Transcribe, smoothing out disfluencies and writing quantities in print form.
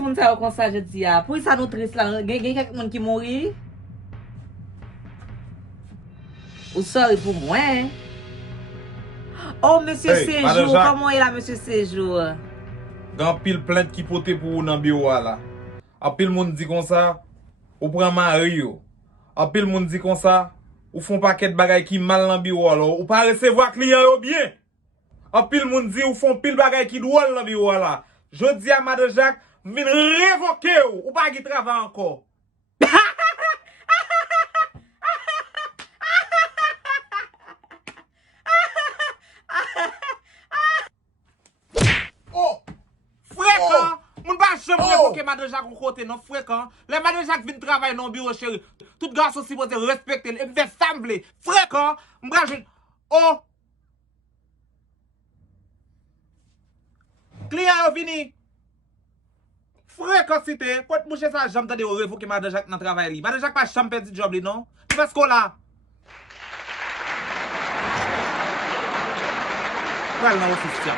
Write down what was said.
si moun sa yo kon sa je di ya. Pou sa nou triste la, gen kek moun ki mouri? Ou sorry pour moi. Oh, monsieur Séjour, comment est là, monsieur Séjour? Gan pile plainte qui pote pour ou nan bureau là. A pile moun dit comme ça, ou prend mari yo. A pile moun dit comme ça, ou font paquet bagay qui mal nan bureau là, ou pas recevoir client yo bien. A pile moun dit ou font pile bagay qui drôle nan bureau là. Je dis à Madame Jacques, vin révoquer ou pas qui travail encore. Que Madame Jacques au côté non fréquent. Les Madame Jacques vient travailler dans le bureau chéri. Tout garçon supposé respecter et faire sembler fréquent. M'brajou. Oh. Client yo vini. Fréquentité. Quand mouche ça jambe tande révoquer Madame Jacques dans travail li. Madame Jacques pas champ petit job li non. Tu fais ce qu'on là. Voilà non officiel.